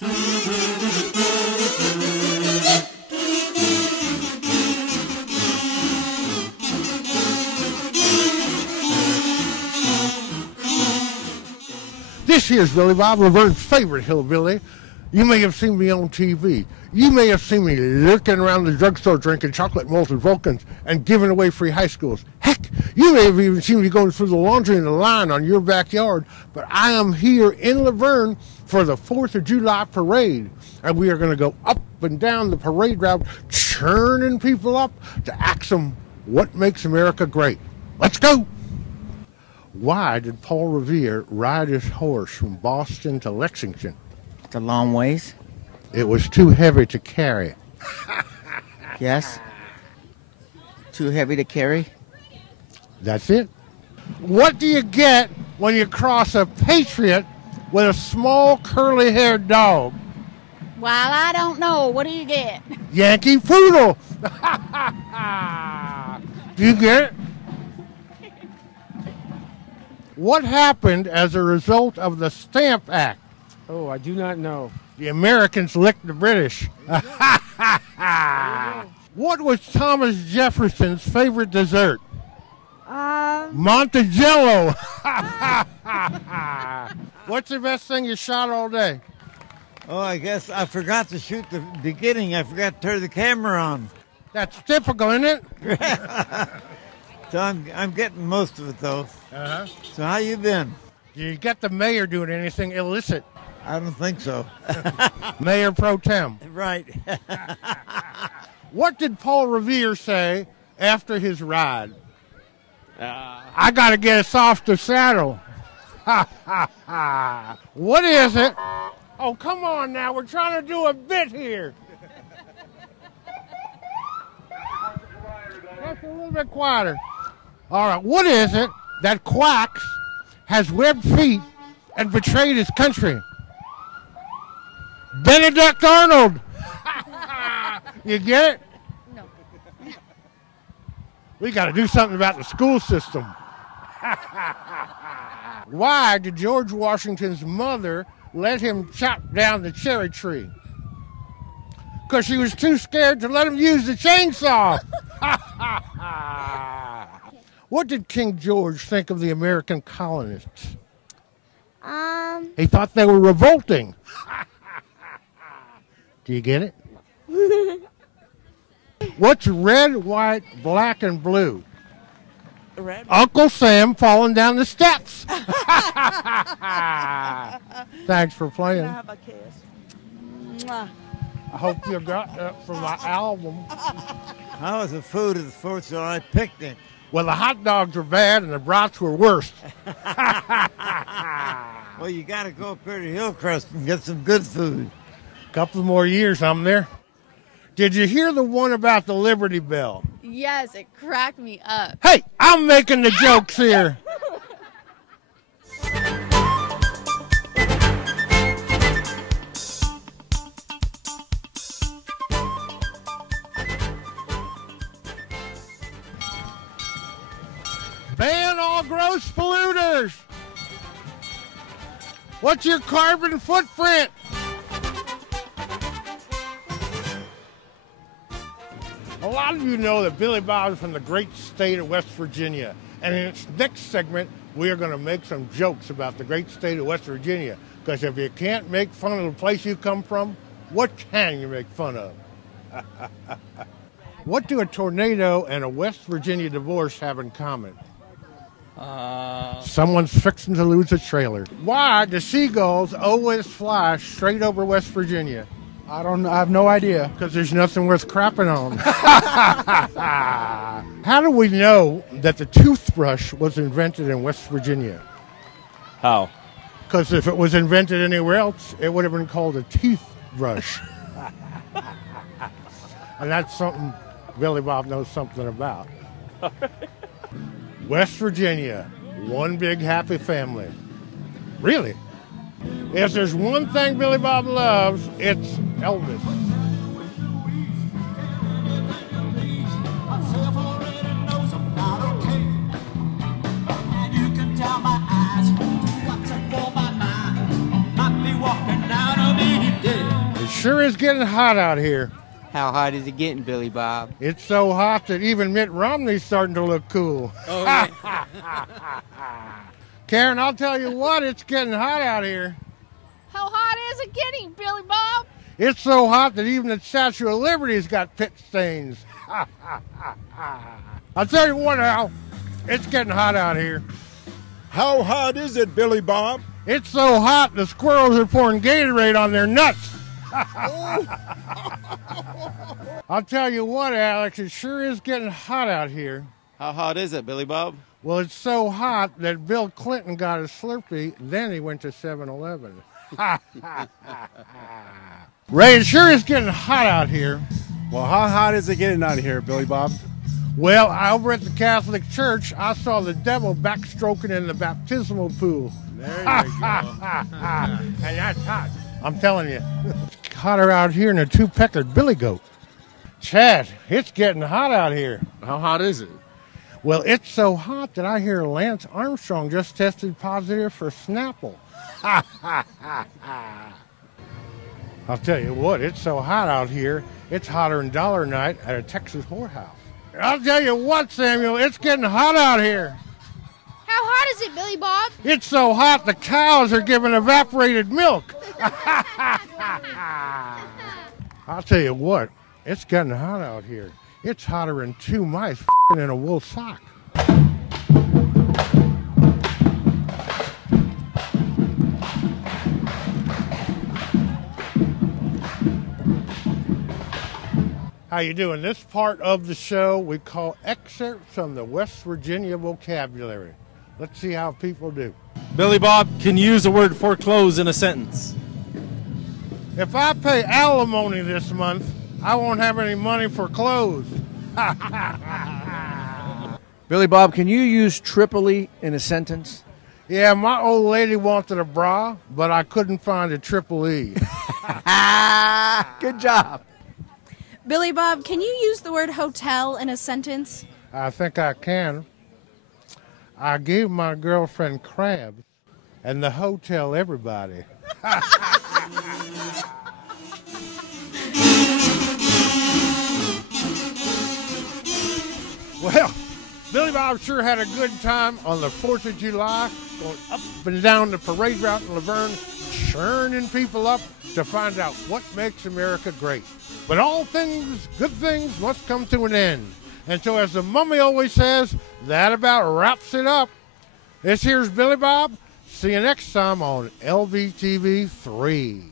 This here's Billy Bob, Laverne's favorite hillbilly. You may have seen me on TV. You may have seen me lurking around the drugstore drinking chocolate malted Vulcans and giving away free high schools. Heck, you may have even seen me going through the laundry in the line on your backyard. But I am here in Laverne for the 4th of July parade. And we are going to go up and down the parade route, churning people up to ask them what makes America great. Let's go. Why did Paul Revere ride his horse from Boston to Lexington? It's a long ways. It was too heavy to carry. Yes. Too heavy to carry. That's it. What do you get when you cross a patriot with a small curly-haired dog? Well, I don't know. What do you get? Yankee Poodle. Do you get it? What happened as a result of the Stamp Act? Oh, I do not know. The Americans licked the British. What was Thomas Jefferson's favorite dessert? Monticello. What's the best thing you shot all day? Oh, I guess I forgot to shoot the beginning. I forgot to turn the camera on. That's typical, isn't it? So I'm getting most of it, though. Uh-huh. So how you been? Did you get the mayor doing anything illicit? I don't think so. Mayor pro tem. Right. What did Paul Revere say after his ride? I got to get a softer saddle. What is it? Oh, come on now. We're trying to do a bit here. That's a little bit quieter. All right. What is it that quacks, has webbed feet, and betrayed his country? Benedict Arnold. You get it? No. We got to do something about the school system. Why did George Washington's mother let him chop down the cherry tree? Because she was too scared to let him use the chainsaw. What did King George think of the American colonists? He thought they were revolting. Do you get it? What's red, white, black, and blue? Red. Uncle Sam falling down the steps. Thanks for playing. Can I have a kiss? Mwah. I hope you got that from my album. How was the food at the 4th of July picnic? Well, the hot dogs were bad and the brats were worse. Well, you got to go up here to Hillcrest and get some good food. Couple more years, I'm there. Did you hear the one about the Liberty Bell? Yes, it cracked me up. Hey, I'm making the jokes here. Ban all gross polluters. What's your carbon footprint? A lot of you know that Billy Bob is from the great state of West Virginia. And in its next segment, we are going to make some jokes about the great state of West Virginia. Because if you can't make fun of the place you come from, what can you make fun of? What do a tornado and a West Virginia divorce have in common? Someone's fixing to lose a trailer. Why do seagulls always fly straight over West Virginia? I have no idea. Because there's nothing worth crapping on. How do we know that the toothbrush was invented in West Virginia? How? Because if it was invented anywhere else, it would have been called a teeth brush. And that's something Billy Bob knows something about. West Virginia, one big happy family. Really? If there's one thing Billy Bob loves, it's Elvis. Walking down on me, sure is getting hot out here. How hot is it getting, Billy Bob? It's so hot that even Mitt Romney's starting to look cool. Oh, yeah. Karen, I'll tell you what, it's getting hot out here. How hot is it getting, Billy Bob? It's so hot that even the Statue of Liberty's got pit stains. I'll tell you what, Al, it's getting hot out here. How hot is it, Billy Bob? It's so hot the squirrels are pouring Gatorade on their nuts. I'll tell you what, Alex, it sure is getting hot out here. How hot is it, Billy Bob? Well, it's so hot that Bill Clinton got a Slurpee, then he went to 7-Eleven. Ray, it sure is getting hot out here. Well, how hot is it getting out here, Billy Bob? Well, over at the Catholic Church, I saw the devil backstroking in the baptismal pool. There you go. And that's hot. I'm telling you. It's hotter out here than a two-peckered billy goat. Chad, it's getting hot out here. How hot is it? Well, it's so hot that I hear Lance Armstrong just tested positive for Snapple. I'll tell you what, it's so hot out here, it's hotter than Dollar Night at a Texas whorehouse. I'll tell you what, Samuel, it's getting hot out here. How hot is it, Billy Bob? It's so hot the cows are giving evaporated milk. I'll tell you what, it's getting hot out here. It's hotter than two mice in a wool sock. How you doing? This part of the show we call excerpts from the West Virginia vocabulary. Let's see how people do. Billy Bob, can you use the word foreclose in a sentence? If I pay alimony this month, I won't have any money for clothes. Billy Bob, can you use Tripoli in a sentence? Yeah, my old lady wanted a bra, but I couldn't find a triple E. Good job. Billy Bob, can you use the word hotel in a sentence? I think I can. I gave my girlfriend crabs and the hotel everybody. Well, Billy Bob sure had a good time on the 4th of July, going up and down the parade route in Laverne, churning people up to find out what makes America great. But all things, good things, must come to an end. And so as the mummy always says, that about wraps it up. This here's Billy Bob. See you next time on LVTV 3.